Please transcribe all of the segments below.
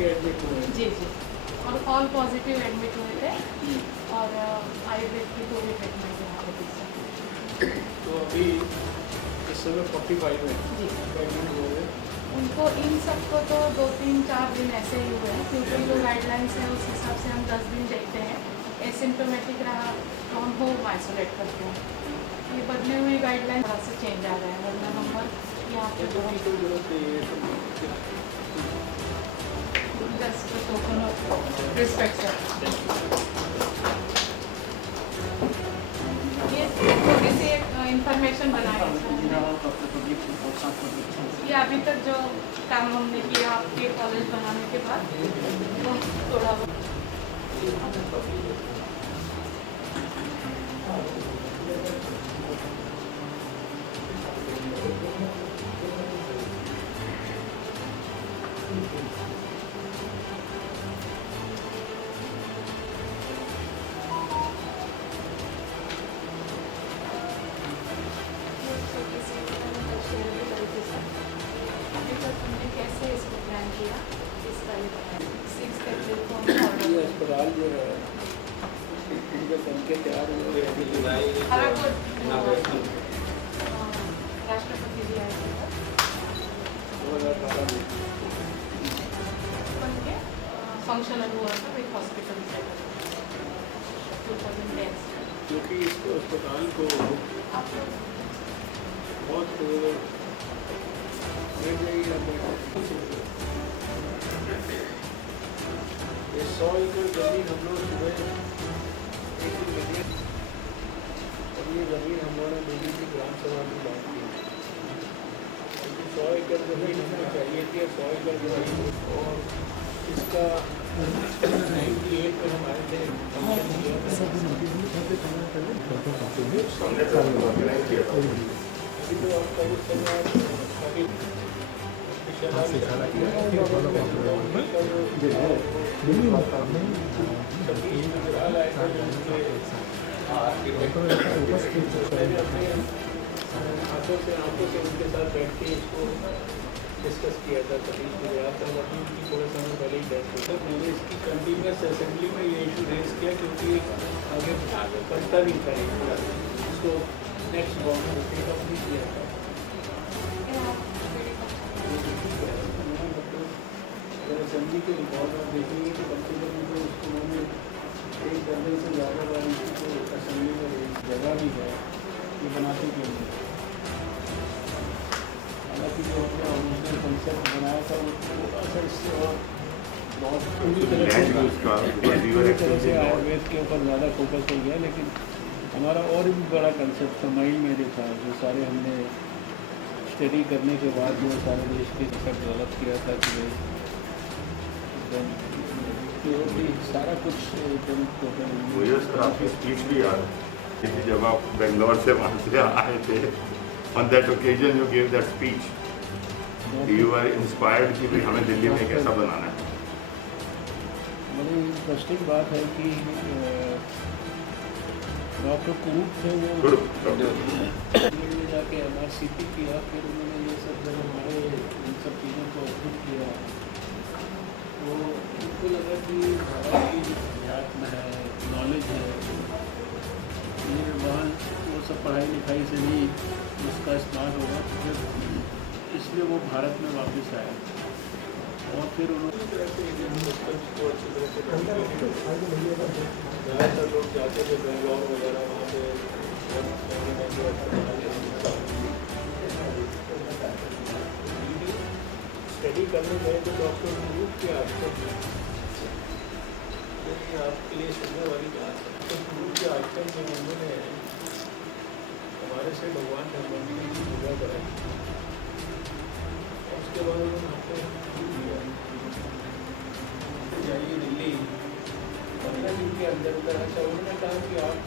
के एडमिट हुए हैं। जी जी, और ऑल पॉजिटिव एडमिट हुए थे और आयुर्वेद की पूरी ट्रीटमेंट यहाँ पे दी सर। तो अभी इस समय 45 है जी, एडमिट हुए हैं। उनको इन सबको तो 2-3-4 दिन ऐसे ही हुए हैं, क्योंकि जो गाइडलाइंस है उस हिसाब से हम 10 दिन देखते हैं। एसिम्टोमेटिक रहा तो हम होम आइसोलेट करते हैं। ये बदले हुए गाइडलाइन थोड़ा सा चेंज आ रहा है, वरना नंबर यहाँ पे तो की कोई जरूरत नहीं है सब। Just token of respect sir. ये थोड़ी सी एक इंफॉर्मेशन बनाई ये अभी तक जो काम हमने किया आपके कॉलेज बनाने के बाद वो थोड़ा कैसे इसको प्लान किया इसका ये बताया। 6 अप्रैल को हम ये ऑर्डर अस्पताल जो है उनके बन के तैयार हुए राष्ट्रपति जी आए थे 2018 में। बन के फंक्शनल हुआ था एक हॉस्पिटल से 2010 क्योंकि इसको अस्पताल को आप लोग बहुत ये 100 एकड़ जमीन हम लोग सुबह एक दिन मिली और ये जमीन हमारा मिली थी ग्राम सभा में बात की, क्योंकि 100 एकड़ जमीन हमको चाहिए थी। 100 एकड़ जमीन और इसका 98 में हम आए थे अभी तो आपका उस समय अभी आंखों से उनके साथ बैठ के इसको डिस्कस किया था। सतीश गुजरात था, अभी उनकी थोड़े समय पहले ही डेथ हुई। मैंने इसकी कंटिन्यूस असेंबली में ये इशू रेज किया, क्योंकि आगे बनता नहीं था इसको नेक्स्ट गवर्नमेंट ने नहीं किया था। असेंबली के रिकॉर्ड आप देखेंगे कि कम से कम तो उन्होंने 1 दर्जन से ज़्यादा बार इसको असेंबली में जगह भी है ये बनाते के लिए। हालांकि जो अपना ओरिजिनल कंसेप्ट बनाया था वो असर इससे और बहुत पूरी तरह से आयुर्वेद के ऊपर ज़्यादा फोकस हो गया, लेकिन हमारा और भी बड़ा कंसेप्ट था माइंड में जो था, जो सारे हमने स्टडी करने के बाद जो सारे देश के कंसेप्ट डेवलप किया था कि सारा कुछ एकदम मुझे आपकी स्पीच भी याद है जब आप बेंगलोर से वहाँ से आए थे, on that occasion you give that speech, you are inspired कि भाई हमें दिल्ली में कैसा बनाना है। बड़ी इंटरेस्टिंग बात है कि डॉक्टर कुरूप थे वो दिल्ली में जाके MRCP किया, फिर उन्होंने ये सब जब हमारे इन सब चीज़ों को अप्रूव किया तो उनको लगा कि भारत की अध्यात्म है, नॉलेज है, ये वहाँ वो सब पढ़ाई लिखाई से नहीं उसका इस्तेमाल होगा, फिर इसलिए वो भारत में वापस आए और फिर उन्होंने ज़्यादातर लोग जाते थे बेंगलोर वगैरह, वहाँ पे स्टडी करने गए तो डॉक्टर गुरूप के आजकल आपके लिए सुनने वाली बात है। तो गुरूप के आजकल में उन्होंने हमारे से भगवान धर्मंडी की पूजा कराई और उसके बाद उन्होंने हमको दिया जाइए दिल्ली 15 दिन के अंदर अच्छा उन्होंने कहा कि आप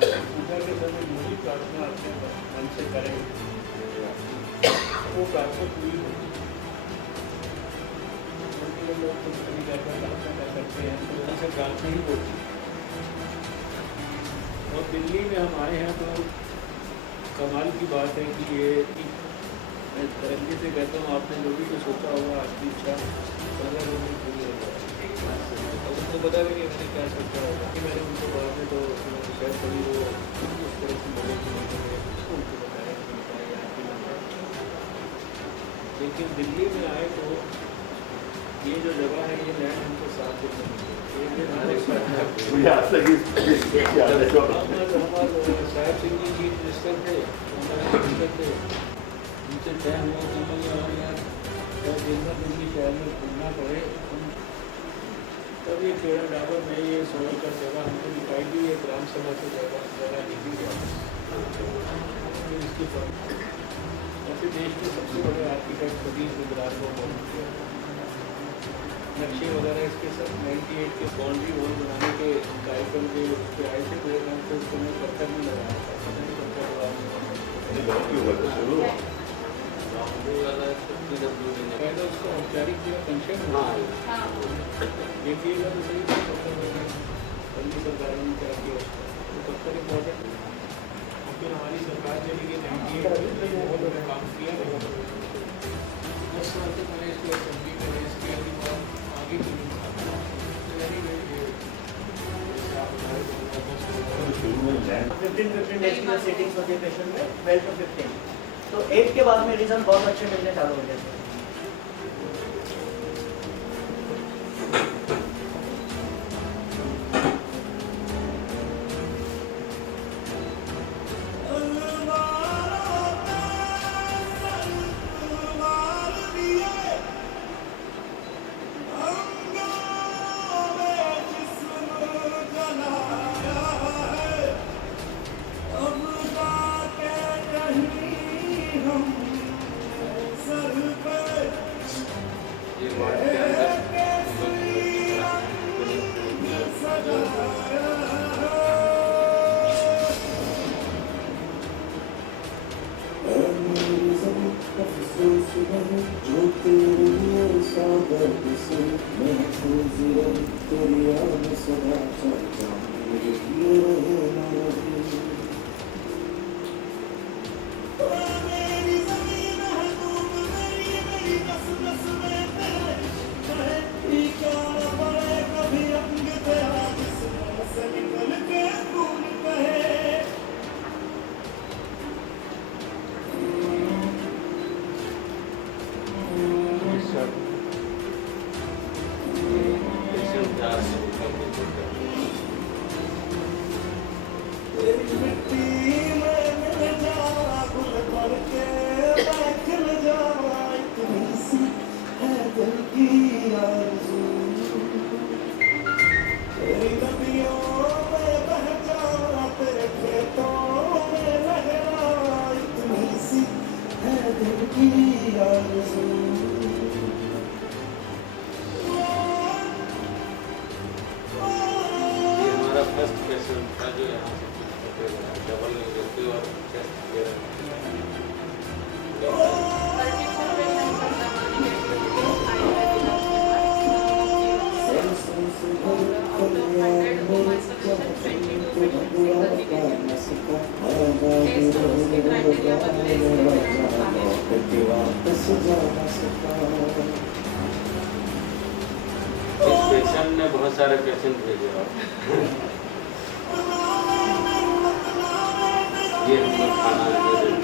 पूजा के समय जो भी प्रार्थना अपने मन से करें वो प्रार्थना पूरी होगी। लोग कुछ भी प्रार्थना कर सकते हैं तो उनसे प्रार्थना ही होती है। और दिल्ली में हम आए हैं तो कमाल की बात है कि ये मैं तरक्की से कहता हूँ, आपने जो भी कुछ सोचा होगा आपकी इच्छा कलर होने पूरी हो जाए। और उनको पता भी नहीं मैंने क्या सोचा होगा कि मैंने उनको बाद में तो शायद कभी वो उस तरह से बोले कि उनको बताया कि बताया आपकी लेकिन दिल्ली में आए तो ये जो जगह है ये लैंड हमको 7 दिन में मिली। एक दिन आने के बाद मुझे आज तक इस याद है तो हमारे साहब सिंह जी चीफ मिनिस्टर थे, हमारे मिनिस्टर थे, उनसे तय हुआ कि मैं यार दिन भर दिन की शहर में घूमना पड़े। तब ये पेड़ा डाबर में ये सोने का जगह हमको दिखाई दी, ये ग्राम सभा से जगह निकली गया इसके पर ऐसे देश के सबसे बड़े आर्किटेक्ट सतीश गुजरात को मौजूद किया। नक्शे वगैरह इसके सब 98 के बाउंड्री वॉल बनाने के कार्यक्रम के उस पर आए थे। मेरे नाम से उसको मैं पत्थर नहीं लगाया था, पहले उसको औपचारिक दिया फंक्शन देखिएगा तो सही पत्थर पहली सरकार ने क्या किया तो पत्थर इम्पोर्टेंट। फिर हमारी सरकार चली गई 98 में बहुत बड़ा काम किया 10 साल तक मैंने इसको असेंबली में रेस किया कि बहुत आगे की डेज की सेटिंग्स होती है पेशेंट में 12 to 15, तो 8 के बाद में रिजल्ट बहुत अच्छे मिलने चालू हो जाते हैं। फर्स्ट पेशेंट था जो यहाँ से डबल नेगेटिव और टेस्ट किया पेशेंट ने बहुत सारे पेशेंट भेजे ये हम लोग खाना देते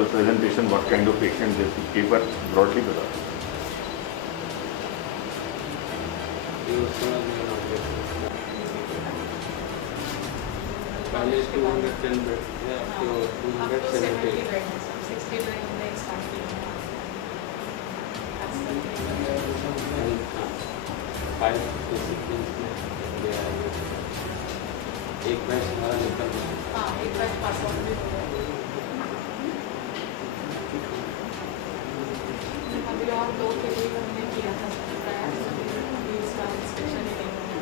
oral presentation, what kind of patient they should keep, but broadly बता. पहले 210 बेड या तो 270 बेड है सर, 60 बेड हमने स्टार्ट किया है। फाइव डिसिप्लिन्स में दिया है। एक बैच हमारा निकल गया। हाँ, एक बैच पास आउट भी हो गया। अभी और 2 के लिए हमने किया था प्रयास, अभी इसका इंस्पेक्शन ही नहीं हुआ।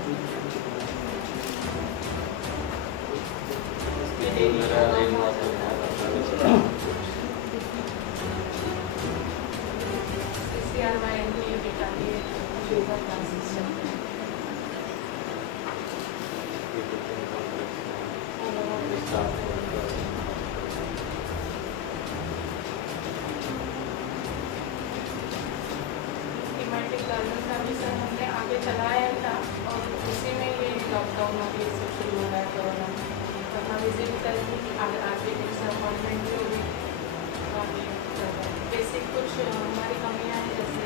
मेरा रेन वाटर CCRYN की बेटा ये योगा क्लासेस चलते हैं। थीमेटिक गार्डन का भी सर हमने आगे चलाया था और उसी में ये लॉकडाउन अभी सब शुरू हो रहा है कोरोना में, वरना विजिट करके अगर आगे जैसे अपॉइंटमेंट भी होगी बाकी बेसिक कुछ हमारी कमियाँ हैं, जैसे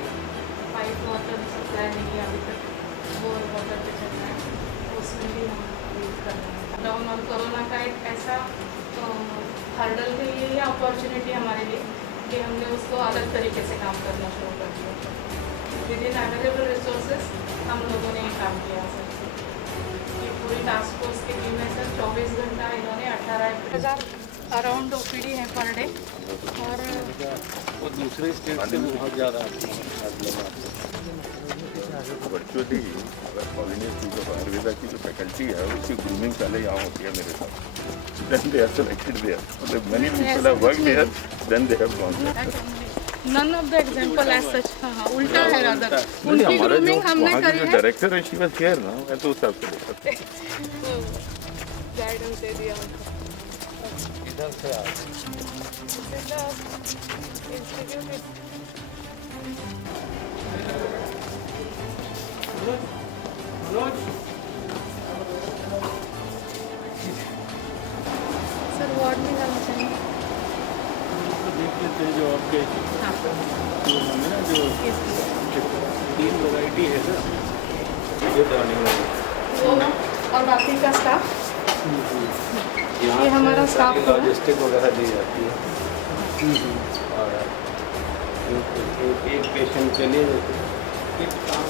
पाइप वाटर सप्लाई नहीं है अभी तक, बोर वाटर पे चल रहा है, उसमें भी हम यूज़ कर रहे हैं। लॉकडाउन और कोरोना का एक ऐसा हर्डल के लिए या अपॉर्चुनिटी हमारे लिए कि हमने उसको अलग तरीके से काम करना शुरू कर दिया। विद इन अवेलेबल रिसोर्सेज हम लोगों ने ये काम किया सर। ये पूरी टास्क फोर्स की टीम है सर, 24 घंटा इन्होंने 18,000 अराउंड OPD है पर डे। और वो दूसरे स्टेट से बहुत ज़्यादा वर्चुअली अगर all India institute of Ayurveda की जो फैकल्टी है उसकी ग्रूमिंग पहले यहाँ होती है मेरे साथ. Then they are selected there. मतलब many people have worked there, then they have gone there. None of the example as such. हाँ, उल्टा है रादर। नहीं, उनकी हमारा जो ग्रूमिंग हमने वहाँ की करी जो है, डायरेक्टर है शी वाज हियर ना, मैं तो उस हिसाब से देखा. गाइडेंस दे दिया उनको। इधर से आ इंस्टीट्यूट सर वार्ड में जाना चाहिए। देख लेते हैं जो आपके हाँ, जो हमें ना जो yes, 3 वैरायटी है ना, ये दाने वाली। वो और बाकी का स्टाफ ये हमारा स्टाफ होगा। लॉजिस्टिक वगैरह दी जाती है और एक पेशेंट के लिए एक काम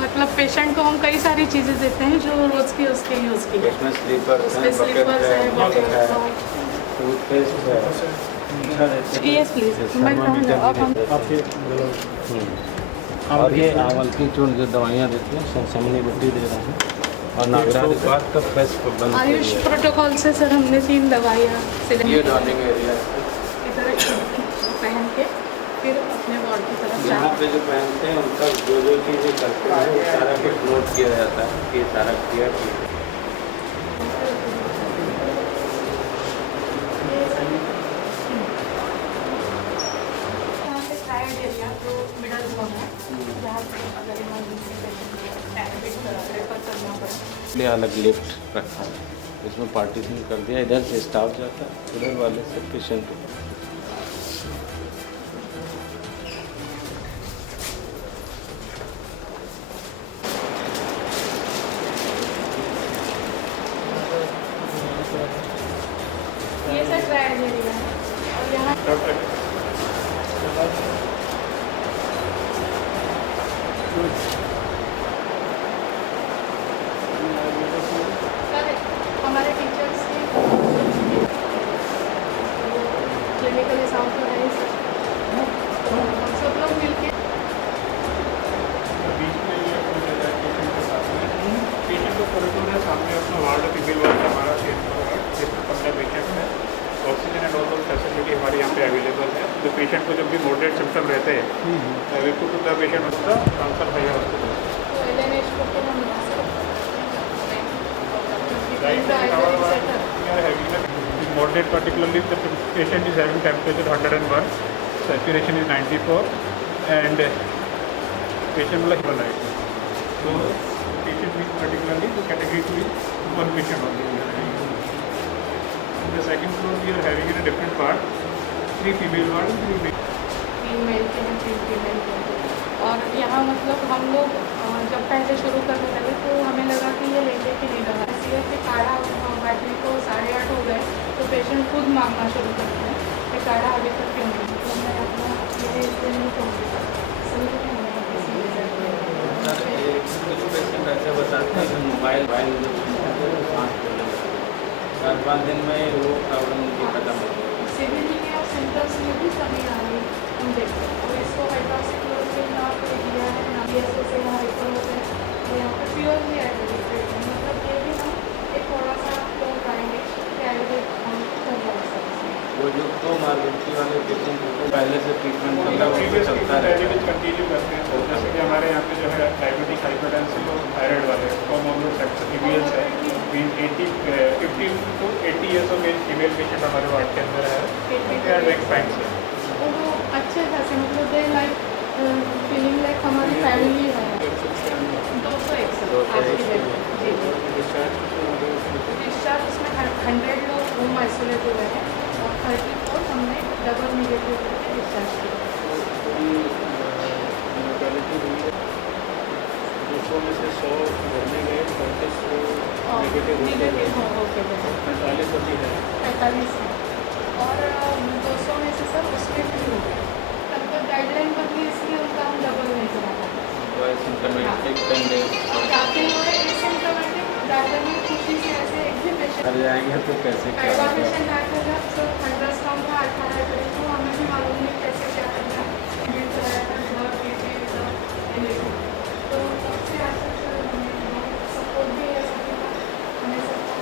मतलब पेशेंट को हम कई सारी चीज़ें देते हैं जो रोज़ की उसके यूज़ की है। इसमें स्लीपर्स उसमें हैं, बकेट स्लीपर्स है, है, बकेट है, है। टूथपेस्ट है। यस प्लीज, मैं कहूँगा अब हम और ये आंवल की चूर्ण जो दवाइयाँ देती हैं, समनी बट्टी दे रहे हैं और नागराज बात का फेस बंद आयुष प्रोटोकॉल से सर हमने 3 दवाइयाँ ये डालिंग एरिया है। इधर पहन के फिर अपने वार्ड की तरफ यहाँ जाए। पे जो पहनते हैं उनका जो जो चीज़ें करते हैं वो सारा कुछ नोट किया जाता है कि सारा किया किया। यहाँ पे साइड एरिया जो मिडल जोन है, जहाँ पे अगर इमरजेंसी पेशेंट को एडमिट रेफर करना पड़े, इसलिए अलग लिफ्ट रखा है, इसमें पार्टीशन कर दिया, इधर से स्टाफ जाता है, उधर वाले से पेशेंट को। ये सर साइड एरिया है और यहाँ सर हमारे टीचर्स के क्लिनिकल साउंड तो है सर, हम सब लोग मिलके बीच में ये अपनी जगह पेशेंट के साथ में पेशेंट को कॉरिडोर है, सामने अपना वार्ड फीमेल वार्ड हमारा जिसमें 15 पेशेंट है। ऑक्सीजन एंड ऑल फैसिलिटी हमारे यहाँ पे अवेलेबल है। जो पेशेंट को जब भी मॉडरेट सिम्टम रहते हैं वी पुट द पेशेंट उसका ट्रांसफर है हॉस्पिटल। तो LNH को तो हम यहाँ से Moderate, particularly the patient is having temperature 101, saturation is 94, and patient will have night. So patient is particularly the category 2 is one patient only. In the second floor we are having in a different part. 3 female ward 3 male. 3 male के हैं 3 female के हैं। और यहाँ मतलब हम लोग जब पहले शुरू करने लगे तो हमें लगा कि ये लेंगे कि नहीं लगा, इसलिए कि काढ़ा बैटरी को 8:30 हो गए तो पेशेंट खुद मांगना शुरू करते हैं कि काढ़ा अभी तक क्यों नहीं। तो मैं अपना ये इसलिए नहीं कहूँगी सही नहीं है किसी कुछ पेशेंट ऐसे बताते हैं मोबाइल 4-5 दिन में वो प्रॉब्लम उनकी खत्म हो गई। सीबीडी के और सिम्टम्स में भी कमी आ रही हम देखते हैं। और इसको हाइड्रोक्सीक्लोरोक्विन ना तो दिया है ना BSO से यहाँ रिपोर्ट है तो यहाँ पर प्योरली आयुर्वेदिक ट्रीटमेंट मतलब ये भी हम एक थोड़ा सा तो पाएंगे कि आयुर्वेद हम कर सकते हैं। वो जो तो मार्गेटी वाले पेशेंट को पहले से ट्रीटमेंट प्रीवियस चलता पहले भी रहता है। कंटिन्यू करते हैं। तो जैसे कि हमारे यहाँ पे जो है डायबिटिक हाइपरटेंसिव और थायराइड वाले तो हम लोग EBS है 15 to 80 years of age female patient हमारे वार्ड के अंदर है रैंक 5 से। तो वो अच्छे खासे मतलब दे लाइक फीलिंग लाइक हमारी फैमिली है। 261 आज की डेट जी डिस्चार्ज उसमें 100 लोग होम आइसोलेट हुए हैं और 34 हमने डबल निगेटिव करके डिस्चार्ज किया। में से 100 घर में गए 35 निगेटिव हो गए 45 होती है 45 है और 200 में से सर उसमें भी हो गए। तब तक गाइडलाइन बदली इसलिए उनका हम डबल नहीं करा पाते। वो सिम्टोमेटिक 10 डेज जाते हुए एसिम्टोमेटिक गाइडलाइन खुशी से ऐसे एक भी पेशेंट कर जाएंगे तो कैसे क्या पहला होगा? पेशेंट आया था जब 100 काउंट था 18 तारीख को हमें भी मालूम नहीं कैसे क्या करना है तो सबसे अच्छा सपोर्ट भी है हमें सबको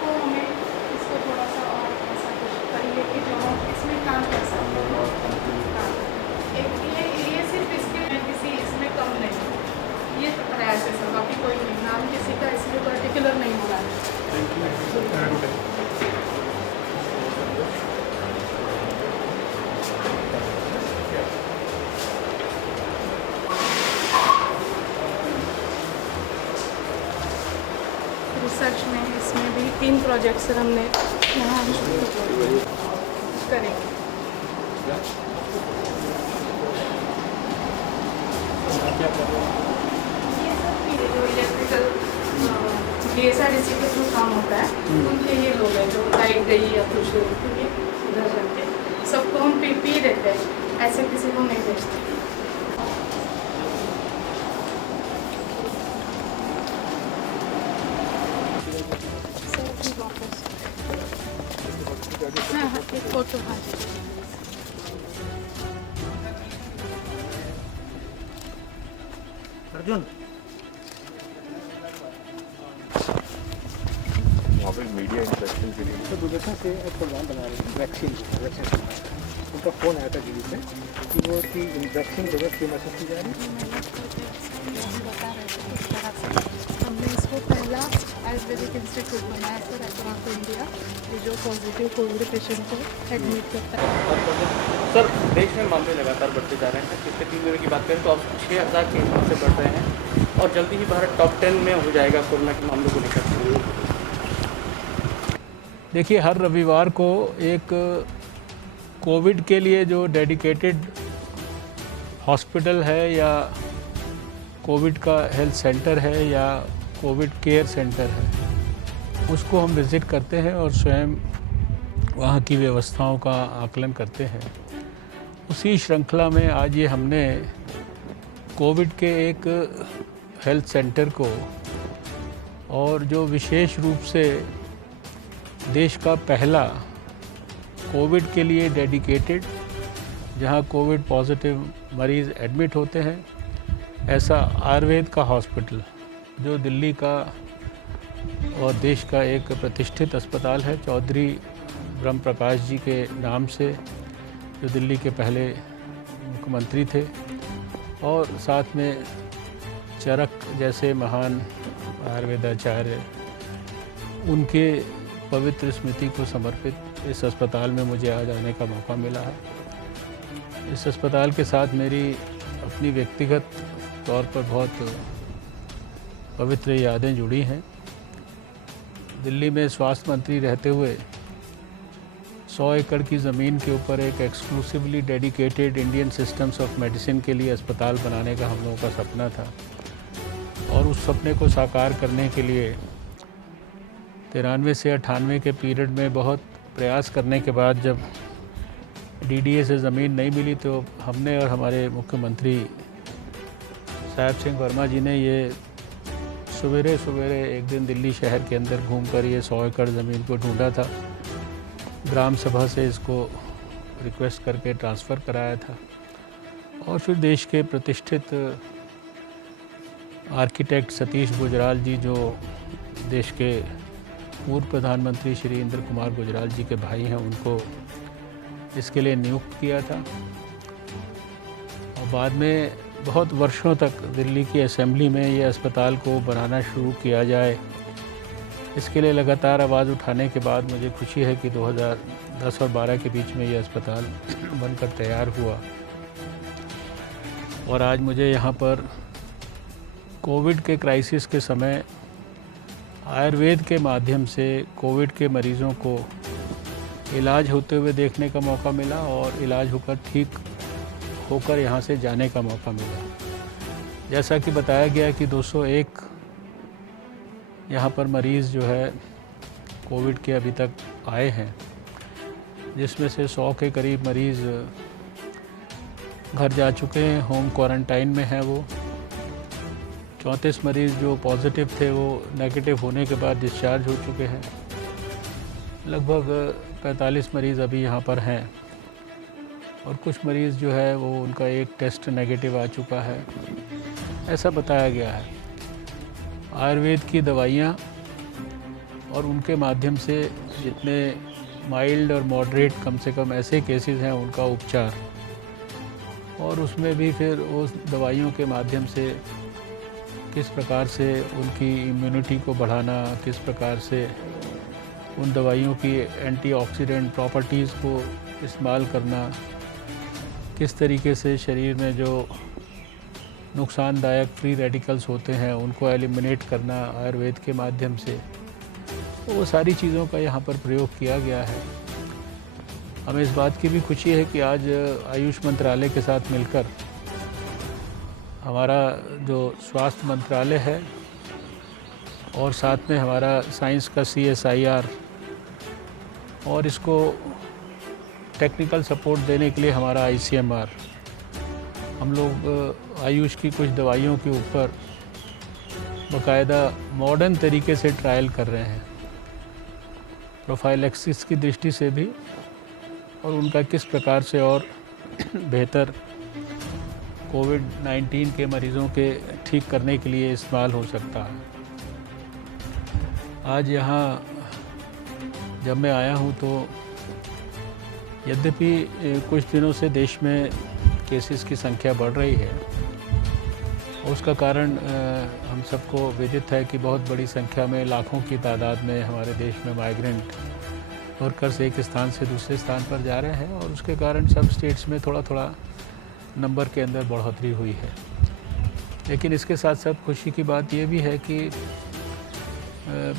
को हमें इसको थोड़ा सा और ऐसा कुछ करिए कि जो हम इसमें काम कर सकते हैं। एक ये सिर्फ इसके किसी इसमें कम नहीं ये प्रयास है सर बाकी कोई नहीं नाम किसी का इसमें पर्टिकुलर नहीं होगा। रिसर्च में इसमें भी 3 प्रोजेक्ट्स हमने यहाँ करेंगे। ये सब भी जो इलेक्ट्रिकल DSRDC के थ्रू काम होता है उनके ये लोग हैं जो लाइट गई या कुछ ये उधर जाते हैं सबको हम PPE देते हैं ऐसे किसी को नहीं भेजते। हाँ हाँ एक फोटो हाँ अर्जुन वहाँ पे मीडिया इंटरेक्शन के लिए तो दुर्घटना से एक प्रोग्राम बना रहे हैं वैक्सीन उनका फ़ोन आया था दिल्ली से कि वो कि वैक्सीन जो है फ्री मैसेज की जा रही है। बता रहे थे किस तरह से हमने इसको पहला आयुर्वेदिक इंस्टीट्यूट बनाया सर अक्रॉस इंडिया जो पॉजिटिव कोविड पेशेंट को एडमिट करता है। सर देश में मामले लगातार बढ़ते जा रहे हैं। पिछले 3 दिनों की बात करें तो अब 6000 केस से बढ़ रहे हैं और जल्दी ही भारत टॉप 10 में हो जाएगा कोरोना के मामलों को लेकर। देखिए हर रविवार को एक कोविड के लिए जो डेडिकेटेड हॉस्पिटल है या कोविड का हेल्थ सेंटर है या कोविड केयर सेंटर है उसको हम विज़िट करते हैं और स्वयं वहाँ की व्यवस्थाओं का आकलन करते हैं। उसी श्रृंखला में आज ये हमने कोविड के एक हेल्थ सेंटर को और जो विशेष रूप से देश का पहला कोविड के लिए डेडिकेटेड जहाँ कोविड पॉजिटिव मरीज़ एडमिट होते हैं ऐसा आयुर्वेद का हॉस्पिटल जो दिल्ली का और देश का एक प्रतिष्ठित अस्पताल है चौधरी ब्रह्म प्रकाश जी के नाम से जो दिल्ली के पहले मुख्यमंत्री थे और साथ में चरक जैसे महान आयुर्वेदाचार्य उनके पवित्र स्मृति को समर्पित इस अस्पताल में मुझे आज आने का मौका मिला है। इस अस्पताल के साथ मेरी अपनी व्यक्तिगत तौर पर बहुत पवित्र यादें जुड़ी हैं। दिल्ली में स्वास्थ्य मंत्री रहते हुए 100 एकड़ की ज़मीन के ऊपर एक exclusively dedicated Indian systems of medicine के लिए अस्पताल बनाने का हम लोगों का सपना था। और उस सपने को साकार करने के लिए 93 से 98 के पीरियड में बहुत प्रयास करने के बाद जब DDA से ज़मीन नहीं मिली तो हमने और हमारे मुख्यमंत्री साहब सिंह वर्मा जी ने ये सवेरे सवेरे एक दिन दिल्ली शहर के अंदर घूमकर ये 100 एकड़ ज़मीन को ढूंढा था। ग्राम सभा से इसको रिक्वेस्ट करके ट्रांसफ़र कराया था और फिर देश के प्रतिष्ठित आर्किटेक्ट सतीश गुजराल जी, जो देश के पूर्व प्रधानमंत्री श्री इंद्र कुमार गुजराल जी के भाई हैं, उनको इसके लिए नियुक्त किया था। और बाद में बहुत वर्षों तक दिल्ली की असेंबली में ये अस्पताल को बनाना शुरू किया जाए, इसके लिए लगातार आवाज़ उठाने के बाद मुझे खुशी है कि 2010 और 12 के बीच में ये अस्पताल बनकर तैयार हुआ। और आज मुझे यहाँ पर कोविड के क्राइसिस के समय आयुर्वेद के माध्यम से कोविड के मरीज़ों को इलाज होते हुए देखने का मौका मिला और इलाज होकर ठीक होकर यहाँ से जाने का मौका मिला। जैसा कि बताया गया कि 201 यहाँ पर मरीज़ जो है कोविड के अभी तक आए हैं, जिसमें से 100 के करीब मरीज़ घर जा चुके हैं, होम क्वारंटाइन में हैं। वो 34 मरीज़ जो पॉजिटिव थे वो नेगेटिव होने के बाद डिस्चार्ज हो चुके हैं। लगभग 45 मरीज़ अभी यहाँ पर हैं और कुछ मरीज़ जो है वो उनका एक टेस्ट नेगेटिव आ चुका है, ऐसा बताया गया है। आयुर्वेद की दवाइयाँ और उनके माध्यम से जितने माइल्ड और मॉडरेट कम से कम ऐसे केसेस हैं उनका उपचार, और उसमें भी फिर उस दवाइयों के माध्यम से किस प्रकार से उनकी इम्यूनिटी को बढ़ाना, किस प्रकार से उन दवाइयों की एंटीऑक्सीडेंट प्रॉपर्टीज़ को इस्तेमाल करना, किस तरीके से शरीर में जो नुकसानदायक फ्री रेडिकल्स होते हैं उनको एलिमिनेट करना आयुर्वेद के माध्यम से, तो वो सारी चीज़ों का यहाँ पर प्रयोग किया गया है। हमें इस बात की भी खुशी है कि आज आयुष मंत्रालय के साथ मिलकर हमारा जो स्वास्थ्य मंत्रालय है और साथ में हमारा साइंस का CSIR और इसको टेक्निकल सपोर्ट देने के लिए हमारा ICMR, हम लोग आयुष की कुछ दवाइयों के ऊपर बाकायदा मॉडर्न तरीके से ट्रायल कर रहे हैं, प्रोफाइलैक्सिस की दृष्टि से भी, और उनका किस प्रकार से और बेहतर कोविड-19 के मरीज़ों के ठीक करने के लिए इस्तेमाल हो सकता है। आज यहाँ जब मैं आया हूँ तो यद्यपि कुछ दिनों से देश में केसेस की संख्या बढ़ रही है, उसका कारण हम सबको विदित है कि बहुत बड़ी संख्या में लाखों की तादाद में हमारे देश में माइग्रेंट वर्कर्स एक स्थान से दूसरे स्थान पर जा रहे हैं, और उसके कारण सब स्टेट्स में थोड़ा थोड़ा नंबर के अंदर बढ़ोतरी हुई है। लेकिन इसके साथ साथ खुशी की बात ये भी है कि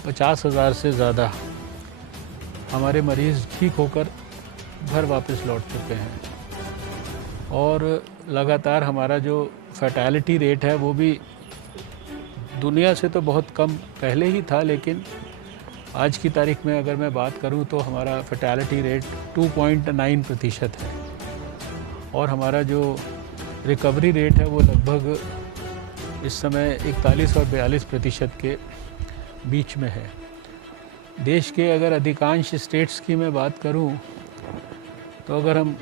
50,000 से ज़्यादा हमारे मरीज़ ठीक होकर घर वापस लौट चुके हैं, और लगातार हमारा जो फैटेलिटी रेट है वो भी दुनिया से तो बहुत कम पहले ही था, लेकिन आज की तारीख में अगर मैं बात करूं तो हमारा फैटेलिटी रेट 2.9% है, और हमारा जो रिकवरी रेट है वो लगभग इस समय 41 और 42% के बीच में है। देश के अगर अधिकांश स्टेट्स की मैं बात करूं तो अगर हम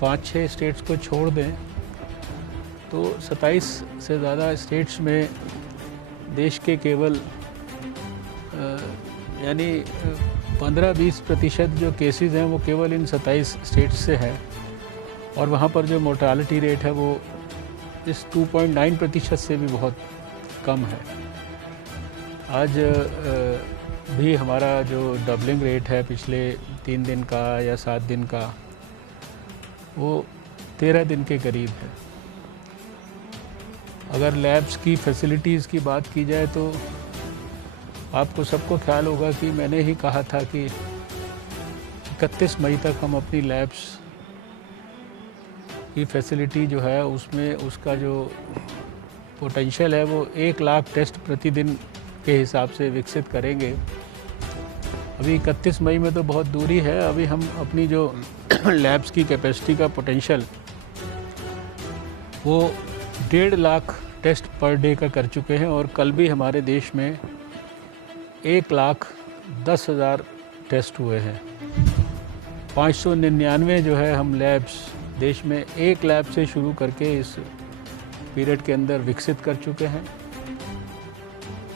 5-6 स्टेट्स को छोड़ दें तो 27 से ज़्यादा स्टेट्स में देश के केवल यानी 15-20% जो केसेस हैं वो केवल इन 27 स्टेट्स से हैं, और वहाँ पर जो मोर्टालिटी रेट है वो इस 2.9% से भी बहुत कम है। आज भी हमारा जो डबलिंग रेट है पिछले 3 दिन का या 7 दिन का, वो 13 दिन के करीब है। अगर लैब्स की फैसिलिटीज़ की बात की जाए तो आपको सबको ख्याल होगा कि मैंने ही कहा था कि 31 मई तक हम अपनी लैब्स की फैसिलिटी जो है उसमें उसका जो पोटेंशियल है वो 1 लाख टेस्ट प्रतिदिन के हिसाब से विकसित करेंगे। अभी 31 मई में तो बहुत दूरी है, अभी हम अपनी जो लैब्स की कैपेसिटी का पोटेंशियल वो 1.5 लाख टेस्ट पर डे का कर चुके हैं और कल भी हमारे देश में 1,10,000 टेस्ट हुए हैं। 599 जो है हम लैब्स देश में एक लैब से शुरू करके इस पीरियड के अंदर विकसित कर चुके हैं।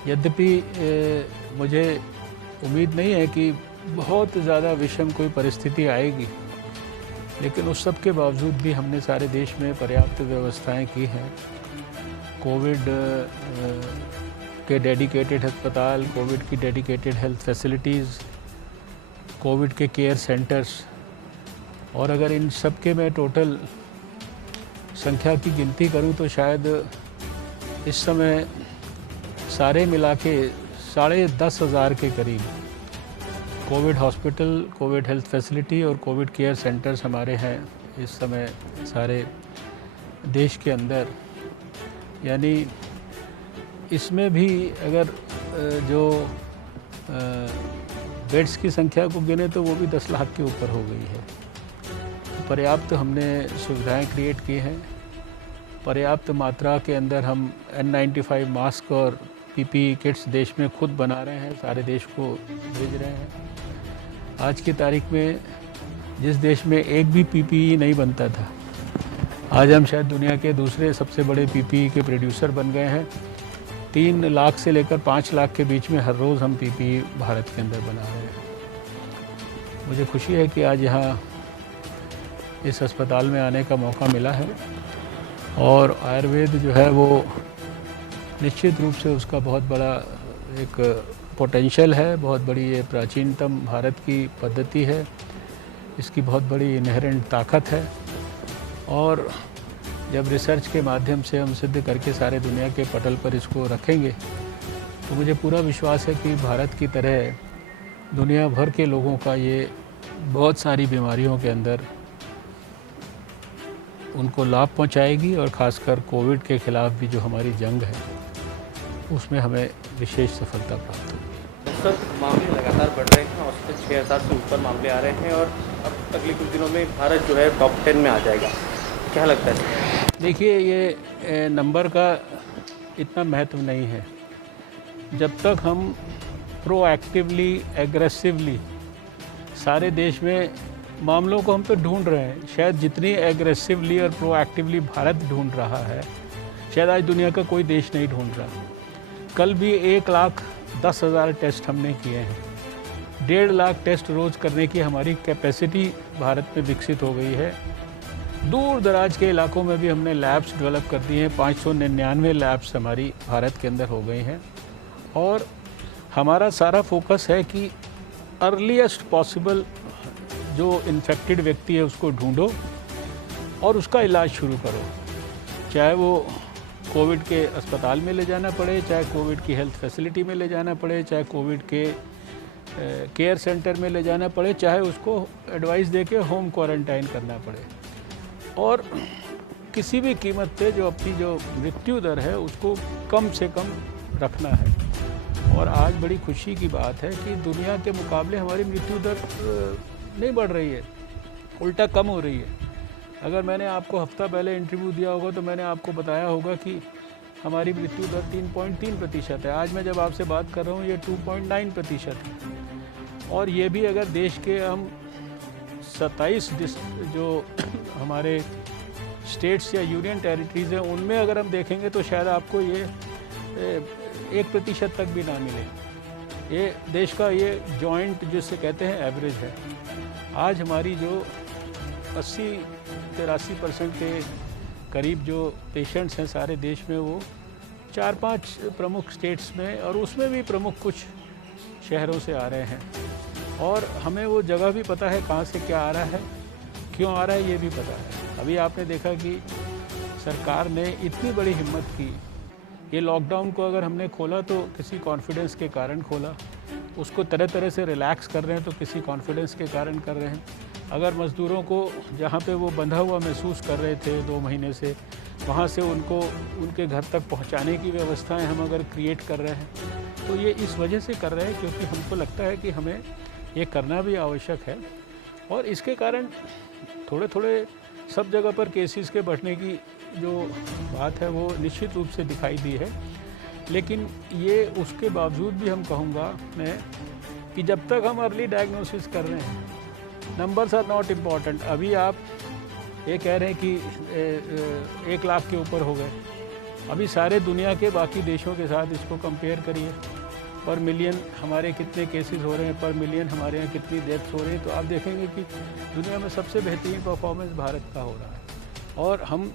यद्यपि मुझे उम्मीद नहीं है कि बहुत ज़्यादा विषम कोई परिस्थिति आएगी, लेकिन उस सब के बावजूद भी हमने सारे देश में पर्याप्त व्यवस्थाएं की हैं। कोविड के डेडिकेटेड अस्पताल, कोविड की डेडिकेटेड हेल्थ फैसिलिटीज़, कोविड के केयर सेंटर्स, और अगर इन सब के मैं टोटल संख्या की गिनती करूं तो शायद इस समय सारे मिला के 10,500 के करीब Covid hospital, Covid health facility और कोविड केयर सेंटर्स हमारे हैं इस समय सारे देश के अंदर। यानी इसमें भी अगर जो बेड्स की संख्या को गिने तो वो भी 10 लाख के ऊपर हो गई है। पर्याप्त हमने सुविधाएं क्रिएट की हैं। पर्याप्त मात्रा के अंदर हम N95 मास्क और PPE किट्स देश में खुद बना रहे हैं, सारे देश को भेज रहे हैं। आज की तारीख में जिस देश में एक भी PPE नहीं बनता था, आज हम शायद दुनिया के दूसरे सबसे बड़े PPE के प्रोड्यूसर बन गए हैं। 3 लाख से लेकर 5 लाख के बीच में हर रोज़ हम PPE भारत के अंदर बना रहे हैं। मुझे खुशी है कि आज यहाँ इस अस्पताल में आने का मौका मिला है और आयुर्वेद जो है वो निश्चित रूप से उसका बहुत बड़ा एक पोटेंशियल है, बहुत बड़ी ये प्राचीनतम भारत की पद्धति है, इसकी बहुत बड़ी इनहेरेंट ताकत है। और जब रिसर्च के माध्यम से हम सिद्ध करके सारे दुनिया के पटल पर इसको रखेंगे तो मुझे पूरा विश्वास है कि भारत की तरह दुनिया भर के लोगों का ये बहुत सारी बीमारियों के अंदर उनको लाभ पहुंचाएगी और ख़ासकर कोविड के ख़िलाफ़ भी जो हमारी जंग है उसमें हमें विशेष सफलता प्राप्त होगी। सर, मामले लगातार बढ़ रहे हैं, औसतन 6,000 से ऊपर मामले आ रहे हैं और अब अगले कुछ दिनों में भारत जो है टॉप 10 में आ जाएगा, क्या लगता है? देखिए, ये नंबर का इतना महत्व नहीं है। जब तक हम प्रोएक्टिवली, एग्रेसिवली सारे देश में मामलों को हम तो ढूंढ रहे हैं, शायद जितनी एग्रेसिवली और प्रोएक्टिवली भारत ढूंढ रहा है शायद आज दुनिया का कोई देश नहीं ढूंढ रहा। कल भी 1,10,000 टेस्ट हमने किए हैं। 1.5 लाख टेस्ट रोज़ करने की हमारी कैपेसिटी भारत में विकसित हो गई है। दूर दराज के इलाकों में भी हमने लैब्स डेवलप कर दी हैं। 599 लैब्स हमारी भारत के अंदर हो गई हैं और हमारा सारा फोकस है कि अर्लीस्ट पॉसिबल जो इन्फेक्टेड व्यक्ति है उसको ढूंढो और उसका इलाज शुरू करो, चाहे वो कोविड के अस्पताल में ले जाना पड़े, चाहे कोविड की हेल्थ फैसिलिटी में ले जाना पड़े, चाहे कोविड के केयर सेंटर में ले जाना पड़े, चाहे उसको एडवाइस दे के होम क्वारंटाइन करना पड़े। और किसी भी कीमत पे जो अपनी जो मृत्यु दर है उसको कम से कम रखना है। और आज बड़ी खुशी की बात है कि दुनिया के मुकाबले हमारी मृत्यु दर नहीं बढ़ रही है, उल्टा कम हो रही है। अगर मैंने आपको हफ्ता पहले इंटरव्यू दिया होगा तो मैंने आपको बताया होगा कि हमारी मृत्यु दर 3.3% है। आज मैं जब आपसे बात कर रहा हूँ ये 2.9% है। और ये भी अगर देश के हम 27 जो हमारे स्टेट्स या यूनियन टेरिटरीज़ हैं उनमें अगर हम देखेंगे तो शायद आपको ये 1% तक भी ना मिले। ये देश का ये जॉइंट जिसे कहते हैं एवरेज है। आज हमारी जो 80-83% के करीब जो पेशेंट्स हैं सारे देश में वो 4-5 प्रमुख स्टेट्स में और उसमें भी प्रमुख कुछ शहरों से आ रहे हैं। और हमें वो जगह भी पता है कहाँ से क्या आ रहा है, क्यों आ रहा है ये भी पता है। अभी आपने देखा कि सरकार ने इतनी बड़ी हिम्मत की। ये लॉकडाउन को अगर हमने खोला तो किसी कॉन्फिडेंस के कारण खोला, उसको तरह तरह से रिलैक्स कर रहे हैं, तो किसी कॉन्फिडेंस के कारण कर रहे हैं। अगर मज़दूरों को जहाँ पे वो बंधा हुआ महसूस कर रहे थे 2 महीने से, वहाँ से उनको उनके घर तक पहुँचाने की व्यवस्थाएं हम अगर क्रिएट कर रहे हैं, तो ये इस वजह से कर रहे हैं क्योंकि हमको लगता है कि हमें ये करना भी आवश्यक है। और इसके कारण थोड़े थोड़े सब जगह पर केसेस के बढ़ने की जो बात है वो निश्चित रूप से दिखाई दी है। लेकिन ये उसके बावजूद भी हम कहूँगा मैं कि जब तक हम अर्ली डायग्नोसिस कर रहे हैं, नंबर्स आर नॉट इम्पॉर्टेंट। अभी आप ये कह रहे हैं कि 1 लाख के ऊपर हो गए, अभी सारे दुनिया के बाकी देशों के साथ इसको कंपेयर करिए, पर मिलियन हमारे कितने केसेस हो रहे हैं, पर मिलियन हमारे यहाँ कितनी डेथ्स हो रही हैं, तो आप देखेंगे कि दुनिया में सबसे बेहतरीन परफॉर्मेंस भारत का हो रहा है। और हम,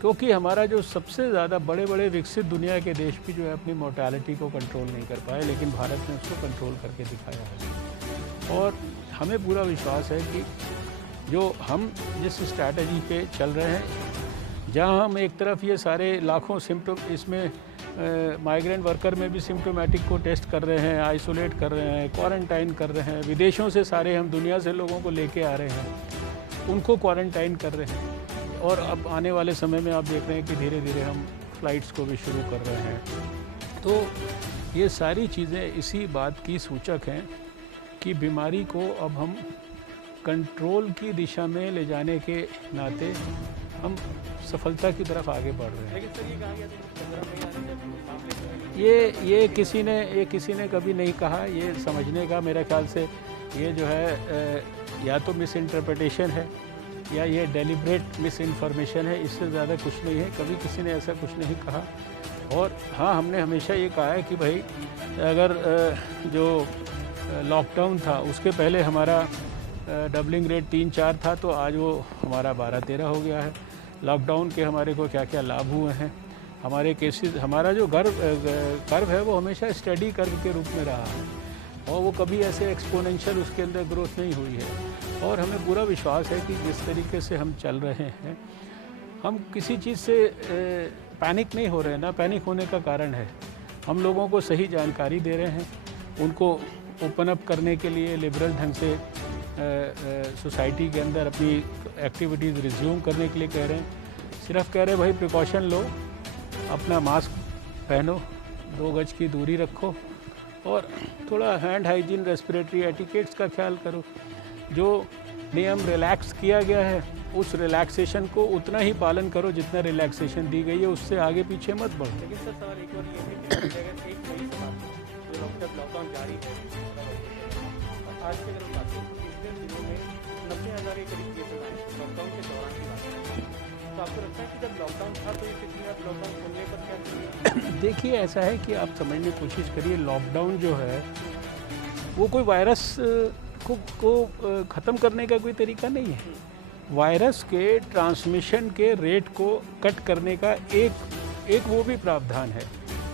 क्योंकि हमारा जो सबसे ज़्यादा बड़े बड़े विकसित दुनिया के देश भी जो है अपनी मोर्टालिटी को कंट्रोल नहीं कर पाए, लेकिन भारत ने उसको कंट्रोल करके दिखाया है। और हमें पूरा विश्वास है कि जो हम जिस स्ट्रैटेजी पे चल रहे हैं, जहां हम एक तरफ ये सारे लाखों सिम्टम, इसमें माइग्रेंट वर्कर में भी सिम्टोमेटिक को टेस्ट कर रहे हैं, आइसोलेट कर रहे हैं, क्वारंटाइन कर रहे हैं, विदेशों से सारे हम दुनिया से लोगों को लेके आ रहे हैं, उनको क्वारंटाइन कर रहे हैं। और अब आने वाले समय में आप देख रहे हैं कि धीरे धीरे हम फ़्लाइट्स को भी शुरू कर रहे हैं। तो ये सारी चीज़ें इसी बात की सूचक हैं कि बीमारी को अब हम कंट्रोल की दिशा में ले जाने के नाते हम सफलता की तरफ आगे बढ़ रहे हैं। लेकिन सर ये कहा गया ये किसी ने कभी नहीं कहा। ये समझने का मेरे ख्याल से ये जो है या तो मिस इंटरप्रिटेशन है या ये डेलिब्रेट मिस इन्फॉर्मेशन है, इससे ज़्यादा कुछ नहीं है। कभी किसी ने ऐसा कुछ नहीं कहा। और हाँ, हमने हमेशा ये कहा है कि भाई अगर जो लॉकडाउन था उसके पहले हमारा डबलिंग रेट 3-4 था, तो आज वो हमारा 12-13 हो गया है। लॉकडाउन के हमारे को क्या क्या लाभ हुए हैं, हमारे केसेस, हमारा जो कर्व है वो हमेशा स्टडी कर्व के रूप में रहा है और वो कभी ऐसे एक्सपोनेंशियल उसके अंदर ग्रोथ नहीं हुई है। और हमें पूरा विश्वास है कि जिस तरीके से हम चल रहे हैं, हम किसी चीज़ से पैनिक नहीं हो रहे हैं। ना पैनिक होने का कारण है, हम लोगों को सही जानकारी दे रहे हैं, उनको ओपन अप करने के लिए लिबरल ढंग से सोसाइटी के अंदर अपनी एक्टिविटीज़ रिज्यूम करने के लिए कह रहे हैं। सिर्फ कह रहे हैं भाई प्रिकॉशन लो, अपना मास्क पहनो, 2 गज की दूरी रखो और थोड़ा हैंड हाइजीन, रेस्पिरेटरी एटिकेट्स का ख्याल करो। जो नियम रिलैक्स किया गया है उस रिलैक्सेशन को उतना ही पालन करो जितना रिलैक्सेशन दी गई है, उससे आगे पीछे मत बढ़ो। लेकिन सर सवाल एक और ये है कि अगर 1 मई से जो लॉकडाउन जारी है, आज के अगर बात करें तो पिछले दिनों में 90,000 के करीब केसेस आए लॉकडाउन के दौरान की बात है। तो आपको लगता है कि जब लॉकडाउन था तो ये स्थिति अब लॉकडाउन खोलने पर क्या? देखिए, ऐसा है कि आप समझने की कोशिश करिए, लॉकडाउन जो है वो कोई वायरस को ख़त्म करने का कोई तरीका नहीं है। वायरस के ट्रांसमिशन के रेट को कट करने का एक वो भी प्रावधान है,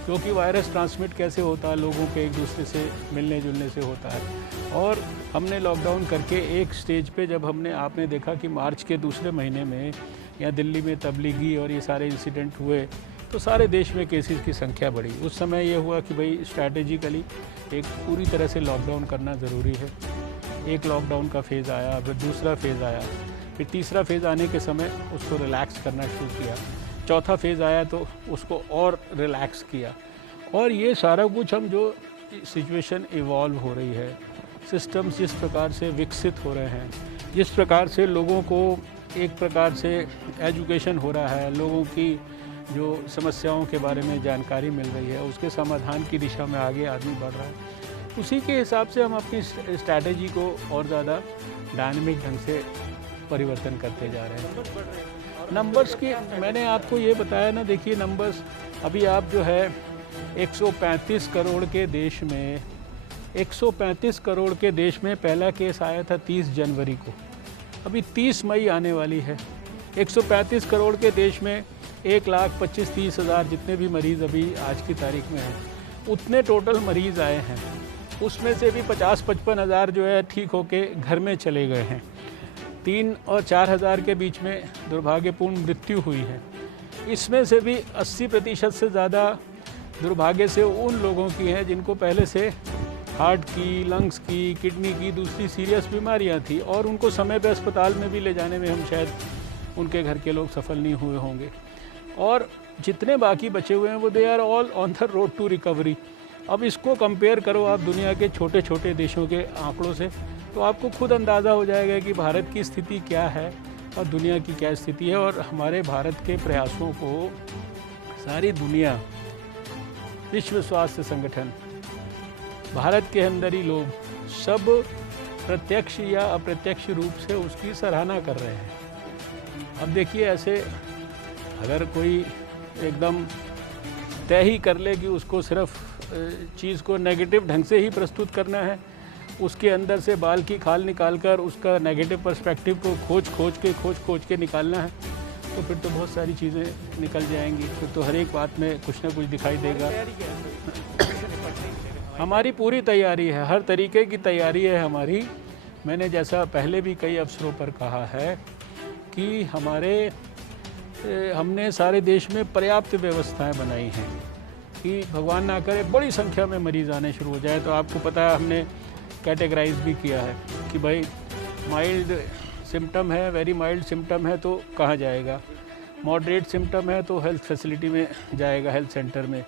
क्योंकि वायरस ट्रांसमिट कैसे होता है, लोगों के एक दूसरे से मिलने जुलने से होता है। और हमने लॉकडाउन करके एक स्टेज पे जब आपने देखा कि मार्च के दूसरे महीने में या दिल्ली में तबलीगी और ये सारे इंसिडेंट हुए, तो सारे देश में केसेस की संख्या बढ़ी। उस समय ये हुआ कि भाई स्ट्रैटेजिकली एक पूरी तरह से लॉकडाउन करना ज़रूरी है। एक लॉकडाउन का फेज़ आया, फिर दूसरा फेज़ आया, फिर तीसरा फेज़ आने के समय उसको रिलैक्स करना शुरू किया, चौथा फेज़ आया तो उसको और रिलैक्स किया। और ये सारा कुछ हम जो सिचुएशन इवॉल्व हो रही है, सिस्टम्स जिस प्रकार से विकसित हो रहे हैं, जिस प्रकार से लोगों को एक प्रकार से एजुकेशन हो रहा है, लोगों की जो समस्याओं के बारे में जानकारी मिल रही है, उसके समाधान की दिशा में आगे आदमी बढ़ रहा है, उसी के हिसाब से हम अपनी स्ट्रैटेजी को और ज़्यादा डायनेमिक ढंग से परिवर्तन करते जा रहे हैं। नंबर्स की मैंने आपको ये बताया ना, देखिए नंबर्स अभी आप जो है 135 करोड़ के देश में 135 करोड़ के देश में पहला केस आया था 30 जनवरी को, अभी 30 मई आने वाली है। 135 करोड़ के देश में 1,25,30,000 जितने भी मरीज़ अभी आज की तारीख में हैं, उतने टोटल मरीज़ आए हैं। उसमें से भी 50-55 हज़ार जो है ठीक होके घर में चले गए हैं। 3 और 4 हज़ार के बीच में दुर्भाग्यपूर्ण मृत्यु हुई है। इसमें से भी 80% से ज़्यादा दुर्भाग्य से उन लोगों की हैं जिनको पहले से हार्ट की, लंग्स की, किडनी की, दूसरी सीरियस बीमारियां थी और उनको समय पे अस्पताल में भी ले जाने में हम शायद उनके घर के लोग सफल नहीं हुए होंगे। और जितने बाकी बचे हुए हैं वो they are all on the road to recovery. अब इसको कंपेयर करो आप दुनिया के छोटे छोटे देशों के आंकड़ों से, तो आपको खुद अंदाज़ा हो जाएगा कि भारत की स्थिति क्या है और दुनिया की क्या स्थिति है। और हमारे भारत के प्रयासों को सारी दुनिया, विश्व स्वास्थ्य संगठन, भारत के अंदर ही लोग सब प्रत्यक्ष या अप्रत्यक्ष रूप से उसकी सराहना कर रहे हैं। अब देखिए, ऐसे अगर कोई एकदम तय ही कर ले कि उसको सिर्फ चीज़ को नेगेटिव ढंग से ही प्रस्तुत करना है, उसके अंदर से बाल की खाल निकालकर उसका नेगेटिव पर्सपेक्टिव को खोज के निकालना है, तो फिर तो बहुत सारी चीज़ें निकल जाएंगी। फिर तो हर एक बात में कुछ ना कुछ दिखाई देगा। हमारी पूरी तैयारी है, हर तरीके की तैयारी है हमारी। मैंने जैसा पहले भी कई अवसरों पर कहा है कि हमने सारे देश में पर्याप्त व्यवस्थाएं बनाई हैं कि भगवान ना करे बड़ी संख्या में मरीज़ आने शुरू हो जाए। तो आपको पता है, हमने कैटेगराइज भी किया है कि भाई माइल्ड सिम्टम है, वेरी माइल्ड सिम्टम है तो कहाँ जाएगा, मॉडरेट सिम्टम है तो हेल्थ फैसिलिटी में जाएगा, हेल्थ सेंटर में,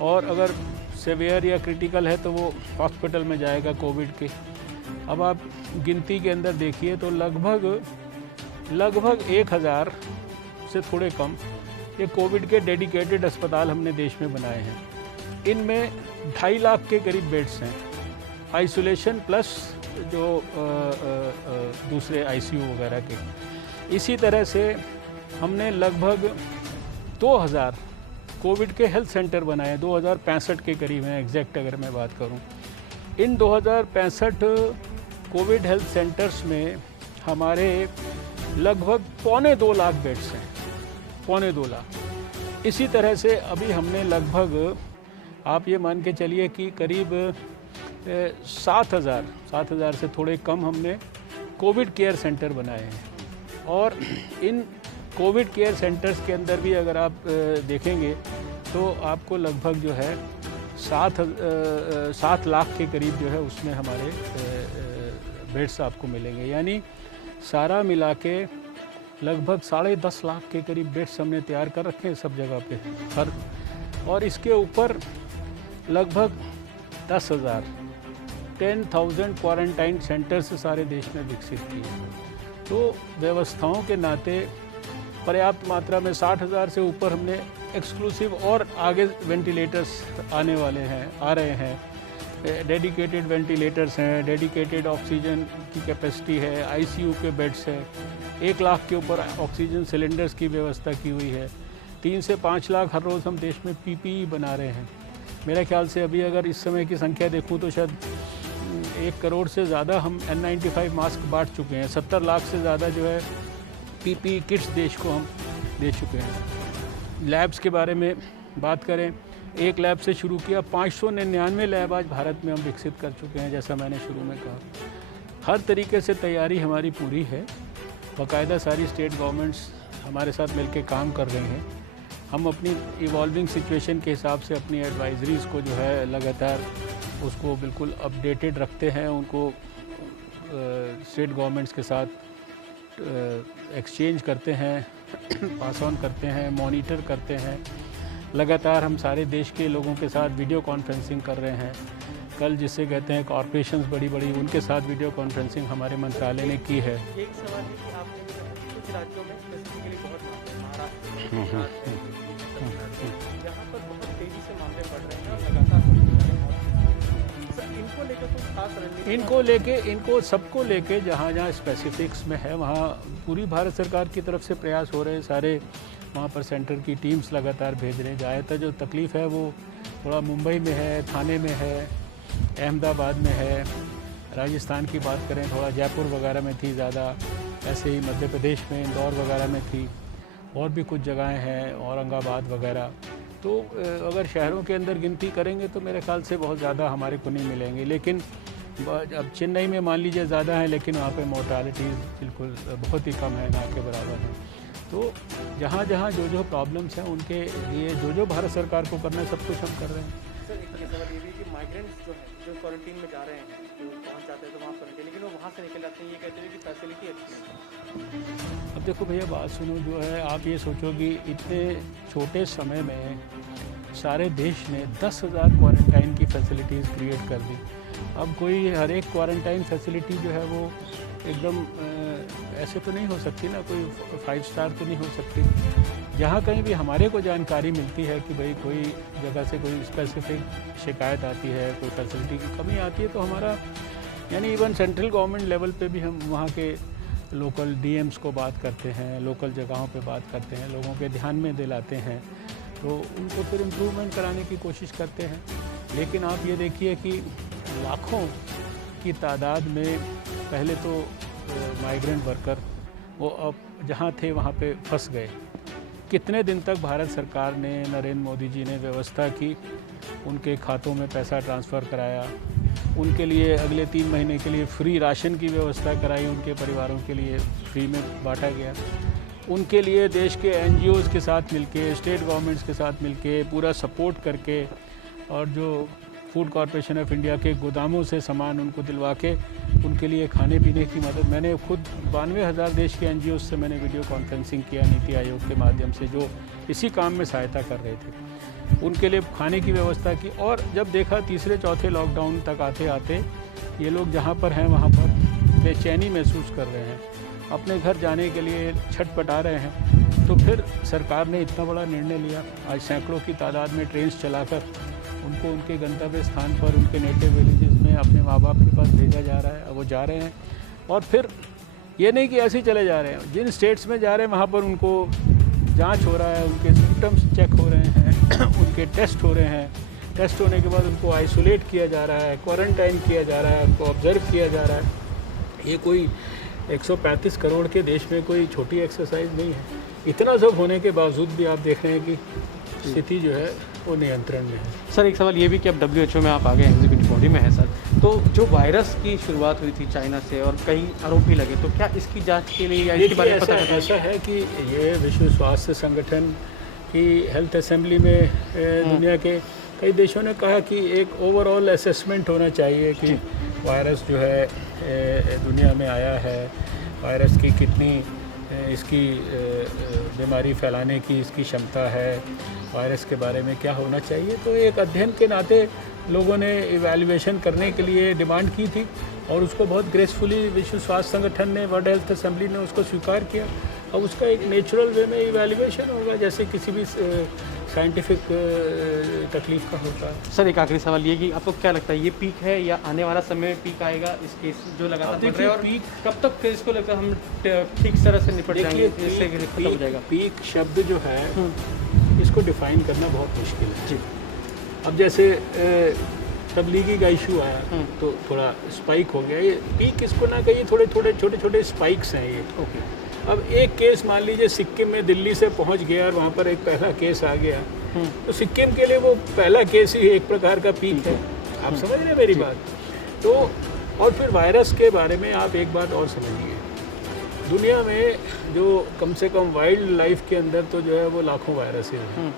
और अगर सीवियर या क्रिटिकल है तो वो हॉस्पिटल में जाएगा कोविड के। अब आप गिनती के अंदर देखिए तो लगभग 1000 से थोड़े कम ये कोविड के डेडिकेटेड अस्पताल हमने देश में बनाए हैं। इनमें 2.5 लाख के करीब बेड्स हैं, आइसोलेशन प्लस जो दूसरे आईसीयू वगैरह के। इसी तरह से हमने लगभग 2000 कोविड के हेल्थ सेंटर बनाए, 2065 के करीब हैं एग्जैक्ट अगर मैं बात करूं। इन 2065 कोविड हेल्थ सेंटर्स में हमारे लगभग 2.25 लाख बेड्स हैं, 2.25 लाख। इसी तरह से अभी हमने लगभग, आप ये मान के चलिए कि करीब 7,000 से थोड़े कम हमने कोविड केयर सेंटर बनाए हैं। और इन कोविड केयर सेंटर्स के अंदर भी अगर आप देखेंगे तो आपको लगभग जो है 7 लाख के करीब जो है उसमें हमारे बेड्स आपको मिलेंगे। यानी सारा मिला के लगभग 10.5 लाख के करीब बेड्स हमने तैयार कर रखे हैं सब जगह पे हर। और इसके ऊपर लगभग 10,000 क्वारंटाइन सेंटर्स सारे देश में विकसित किए। तो व्यवस्थाओं के नाते पर्याप्त मात्रा में 60,000 से ऊपर हमने एक्सक्लूसिव, और आगे वेंटिलेटर्स आने वाले हैं, आ रहे हैं, डेडिकेटेड वेंटिलेटर्स हैं, डेडिकेटेड ऑक्सीजन की कैपेसिटी है, आईसीयू के बेड्स हैं, 1 लाख के ऊपर ऑक्सीजन सिलेंडर्स की व्यवस्था की हुई है। 3 से 5 लाख हर रोज़ हम देश में पीपीई बना रहे हैं। मेरे ख्याल से अभी अगर इस समय की संख्या देखूं तो शायद 1 करोड़ से ज़्यादा हम N95 मास्क बांट चुके हैं। 70 लाख से ज़्यादा जो है पीपीई किट्स देश को हम दे चुके हैं। लैब्स के बारे में बात करें, 1 लैब से शुरू किया, 599 लैब आज भारत में हम विकसित कर चुके हैं। जैसा मैंने शुरू में कहा, हर तरीके से तैयारी हमारी पूरी है। बाकायदा सारी स्टेट गवर्नमेंट्स हमारे साथ मिलकर काम कर रहे हैं। हम अपनी इवॉल्विंग सिचुएशन के हिसाब से अपनी एडवाइजरीज़ को जो है लगातार उसको बिल्कुल अपडेटेड रखते हैं, उनको स्टेट गवर्नमेंट्स के साथ एक्सचेंज करते हैं, पास ऑन करते हैं, मॉनिटर करते हैं। लगातार हम सारे देश के लोगों के साथ वीडियो कॉन्फ्रेंसिंग कर रहे हैं। कल जिसे कहते हैं कॉरपोरेशंस बड़ी उनके साथ वीडियो कॉन्फ्रेंसिंग हमारे मंत्रालय ने की है। एक सवाल है कि आपने कुछ राज्यों में स्पेसिफिकली बहुत मामले, महाराष्ट्र, यहाँ पर बहुत तेज़ी से मामले बढ़ रहे हैं और लगातार इनको लेकर कुछ खास रणनीति, इनको सबको लेके जहाँ स्पेसिफिक्स में है वहाँ पूरी भारत सरकार की तरफ से प्रयास हो रहे हैं। सारे वहाँ पर सेंटर की टीम्स लगातार भेज रहे हैं। ज़्यादातर जो तकलीफ़ है वो थोड़ा मुंबई में है, थाने में है, अहमदाबाद में है। राजस्थान की बात करें थोड़ा जयपुर वगैरह में थी ज़्यादा, ऐसे ही मध्य प्रदेश में इंदौर वगैरह में थी, और भी कुछ जगहें हैं, औरंगाबाद वगैरह। तो अगर शहरों के अंदर गिनती करेंगे तो मेरे ख्याल से बहुत ज़्यादा हमारे को नहीं मिलेंगे। लेकिन अब चेन्नई में मान लीजिए ज़्यादा है, लेकिन वहाँ पे मोर्टालिटी बिल्कुल बहुत ही कम है, ना के बराबर है। तो जहाँ जो प्रॉब्लम्स हैं उनके लिए जो भारत सरकार को करना है सब कुछ हम कर रहे हैं। सर एक ये सवाल ये भी कि माइग्रेंट्स जो है जो क्वारंटीन में जा रहे हैं जो पहुँच जाते हैं तो वहाँ क्वारंटीन, लेकिन वो वहाँ से निकल जाते हैं, ये कहते हैं कि फैसिलिटी अच्छी है। अब देखो भैया बात सुनो, जो है आप ये सोचो कि इतने छोटे समय में सारे देश ने 10,000 क्वारंटाइन की फैसिलिटीज़ क्रिएट कर दी। अब कोई हर एक क्वारंटाइन फैसिलिटी जो है वो एकदम ऐसे तो नहीं हो सकती ना, कोई 5 स्टार तो नहीं हो सकती। जहाँ कहीं भी हमारे को जानकारी मिलती है कि भाई कोई जगह से कोई स्पेसिफिक शिकायत आती है, कोई फैसिलिटी की कमी आती है, तो हमारा यानी इवन सेंट्रल गवर्नमेंट लेवल पे भी हम वहाँ के लोकल डीएम्स को बात करते हैं, लोकल जगहों पे बात करते हैं, लोगों के ध्यान में दिलाते हैं, तो उनको फिर इम्प्रूवमेंट कराने की कोशिश करते हैं। लेकिन आप ये देखिए कि लाखों की तादाद में पहले तो माइग्रेंट वर्कर वो अब जहाँ थे वहाँ पे फंस गए। कितने दिन तक भारत सरकार ने, नरेंद्र मोदी जी ने व्यवस्था की, उनके खातों में पैसा ट्रांसफ़र कराया, उनके लिए अगले 3 महीने के लिए फ्री राशन की व्यवस्था कराई, उनके परिवारों के लिए फ्री में बांटा गया। उनके लिए देश के एनजीओज़ के साथ मिलके, स्टेट गवर्नमेंट्स के साथ मिलके पूरा सपोर्ट करके, और जो फूड कॉरपोरेशन ऑफ इंडिया के गोदामों से सामान उनको दिलवा के उनके लिए खाने पीने की मदद, मैंने खुद 92,000 देश के एनजीओ से मैंने वीडियो कॉन्फ्रेंसिंग किया नीति आयोग के माध्यम से, जो इसी काम में सहायता कर रहे थे, उनके लिए खाने की व्यवस्था की। और जब देखा तीसरे चौथे लॉकडाउन तक आते आते ये लोग जहाँ पर हैं वहाँ पर बेचैनी महसूस कर रहे हैं, अपने घर जाने के लिए छटपटा रहे हैं, तो फिर सरकार ने इतना बड़ा निर्णय लिया। आज सैकड़ों की तादाद में ट्रेन्स चलाकर उनको उनके गंतव्य स्थान पर, उनके नेटिव विलेजेस में अपने माँ बाप के पास भेजा जा रहा है। वो जा रहे हैं, और फिर ये नहीं कि ऐसे ही चले जा रहे हैं, जिन स्टेट्स में जा रहे हैं वहाँ पर उनको जांच हो रहा है, उनके सिम्टम्स चेक हो रहे हैं, उनके टेस्ट हो रहे हैं, टेस्ट होने के बाद उनको आइसोलेट किया जा रहा है, क्वारंटाइन किया जा रहा है, उनको ऑब्जर्व किया जा रहा है। ये कोई 135 करोड़ के देश में कोई छोटी एक्सरसाइज नहीं है। इतना सब होने के बावजूद भी आप देख रहे हैं कि स्थिति जो है वो नियंत्रण में है। सर एक सवाल ये भी कि अब WHO में आप आगे एग्जीक्यूटिव बॉडी में है सर, तो जो वायरस की शुरुआत हुई थी चाइना से और कई आरोप भी लगे, तो क्या इसकी जांच के लिए या इसके बारे में पता करना? ऐसा है कि ये विश्व स्वास्थ्य संगठन की हेल्थ असेंबली में दुनिया के कई देशों ने कहा कि एक ओवरऑल असेसमेंट होना चाहिए कि वायरस जो है दुनिया में आया है, वायरस की कितनी इसकी बीमारी फैलाने की इसकी क्षमता है, वायरस के बारे में क्या होना चाहिए। तो एक अध्ययन के नाते लोगों ने इवैल्यूएशन करने के लिए डिमांड की थी, और उसको बहुत ग्रेसफुली विश्व स्वास्थ्य संगठन ने, वर्ल्ड हेल्थ असेंबली ने उसको स्वीकार किया। अब उसका एक नेचुरल वे में इवैल्यूएशन होगा, जैसे किसी भी साइंटिफिक तकलीफ का होता है। सर एक आखिरी सवाल ये कि आपको क्या लगता है, ये पीक है या आने वाला समय में पीक आएगा इस केस जो लगातार बढ़ रहे हैं, और पीक कब तक फिर इसको लगता है हम ठीक तरह से निपट जाएंगे, इससे खत्म हो जाएगा? पीक शब्द जो है इसको डिफाइन करना बहुत मुश्किल है जी। अब जैसे तबलीगी का इशू आया तो थोड़ा स्पाइक हो गया, ये पीक इसको ना कहिए, थोड़े थोड़े छोटे छोटे स्पाइक्स हैं ये। ओके। अब एक केस मान लीजिए सिक्किम में दिल्ली से पहुंच गया और वहाँ पर एक पहला केस आ गया, तो सिक्किम के लिए वो पहला केस ही एक प्रकार का पीक है। आप समझ रहे हैं मेरी बात? तो और फिर वायरस के बारे में आप एक बात और समझिए, दुनिया में जो कम से कम वाइल्ड लाइफ के अंदर तो जो है वो लाखों वायरसेस हैं,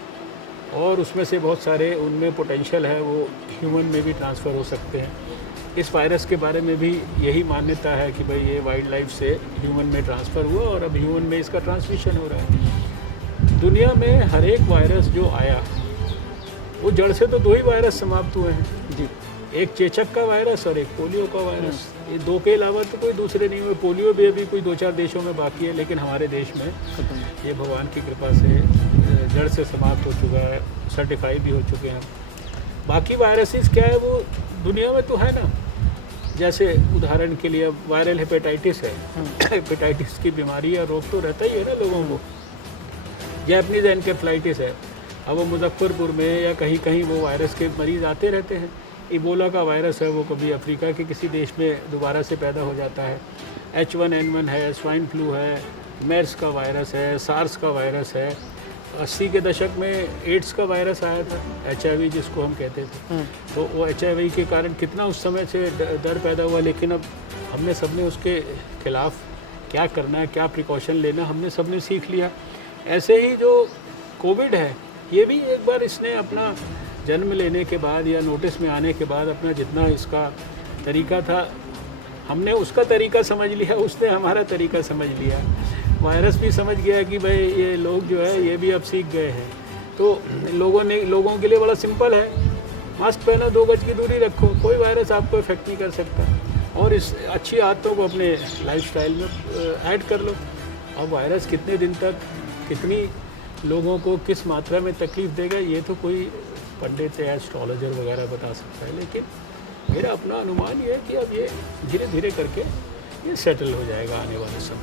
और उसमें से बहुत सारे उनमें पोटेंशियल है वो ह्यूमन में भी ट्रांसफ़र हो सकते हैं। इस वायरस के बारे में भी यही मान्यता है कि भाई ये वाइल्ड लाइफ से ह्यूमन में ट्रांसफ़र हुआ और अब ह्यूमन में इसका ट्रांसमिशन हो रहा है। दुनिया में हर एक वायरस जो आया वो जड़ से तो 2 ही वायरस समाप्त हुए हैं जी, एक चेचक का वायरस और एक पोलियो का वायरस। ये 2 के अलावा तो कोई दूसरे नहीं हुए। पोलियो भी अभी कोई 2-4 देशों में बाकी है, लेकिन हमारे देश में ये भगवान की कृपा से जड़ से समाप्त हो चुका है, सर्टिफाई भी हो चुके हैं। बाकी वायरसेस क्या है वो दुनिया में तो है ना, जैसे उदाहरण के लिए अब वायरल हेपेटाइटिस है, हेपेटाइटिस की बीमारी या रोग तो रहता ही है ना लोगों को। जैपनीज एनकेफ्लाइटिस है, अब वो मुजफ्फरपुर में या कहीं कहीं वो वायरस के मरीज़ आते रहते हैं। इबोला का वायरस है, वो कभी अफ्रीका के किसी देश में दोबारा से पैदा हो जाता है। H1N1 है, स्वाइन फ्लू है, मेर्स का वायरस है, सार्स का वायरस है। 80 के दशक में एड्स का वायरस आया था, HIV जिसको हम कहते थे, तो वो HIV के कारण कितना उस समय से डर पैदा हुआ, लेकिन अब हमने सबने उसके खिलाफ क्या करना है, क्या प्रिकॉशन लेना, हमने सबने सीख लिया। ऐसे ही जो कोविड है, ये भी एक बार इसने अपना जन्म लेने के बाद या नोटिस में आने के बाद अपना जितना इसका तरीका था, हमने उसका तरीका समझ लिया, उसने हमारा तरीका समझ लिया। वायरस भी समझ गया कि भाई ये लोग जो है ये भी अब सीख गए हैं। तो लोगों के लिए बड़ा सिंपल है, मास्क पहनो, 2 गज की दूरी रखो, कोई वायरस आपको इफेक्ट नहीं कर सकता। और इस अच्छी आदतों को अपने लाइफस्टाइल में ऐड कर लो। अब वायरस कितने दिन तक कितनी लोगों को किस मात्रा में तकलीफ़ देगा ये तो कोई पंडित या एस्ट्रोलॉजर वगैरह बता सकता है, लेकिन मेरा अपना अनुमान ये है कि अब ये धीरे धीरे करके ये सेटल हो जाएगा आने वाले समय।